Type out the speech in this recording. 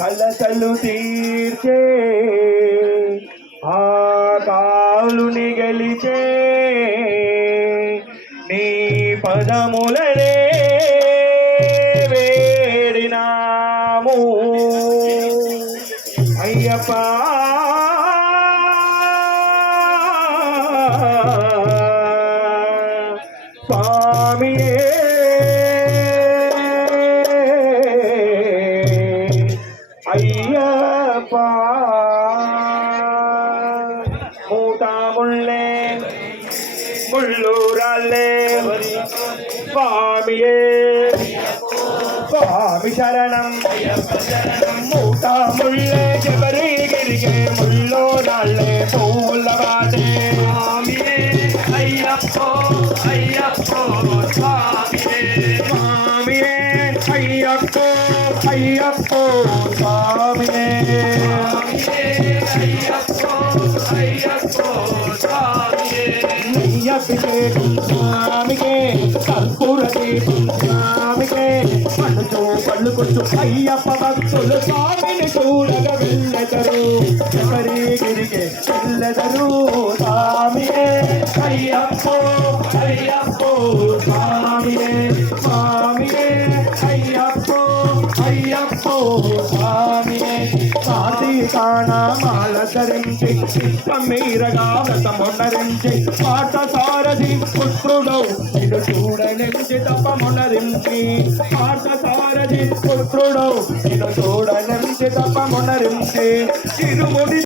కలతలు తీర్చే ఆ కాలుని గెలిచే నీ పదములనే వేడినాము. అయ్యప్ప స్వామియే ஐயப்பா. மூதாமுள்ளே முள்ளூராலே சுவாமியே. சுவாமி சரணம். மூதாமுள்ளே ஜபரிகிரிகே முள்ளூராலே பூலவாதே சுவாமியே ஐயப்போ ஐயப்போ சுவாமியே. అయ్యప్పో అయ్యప్పో స్వామియే స్వామియే స్వామికే కర్పూర దీపం స్వామికే. పళ్ళుతో పళ్ళు అయ్యప్ప భక్తులు స్వామిని చూడగా వెళ్ళెదరు. శబరిగిరికి వెళ్ళెదరు స్వామియే అయ్యప్పో అయ్యప్పో స్వామియే అయ్యప్పో స్వామియే కాశీ కాణమాల ధరించి మీరగా వ్రతమునరించి పాట సారథి పుత్రుడు ఇటు చూడనించి తపమునరించి పాట సారథి పుత్రుడు ఇటు చూడనించి తపమునరించి ఇరుముడి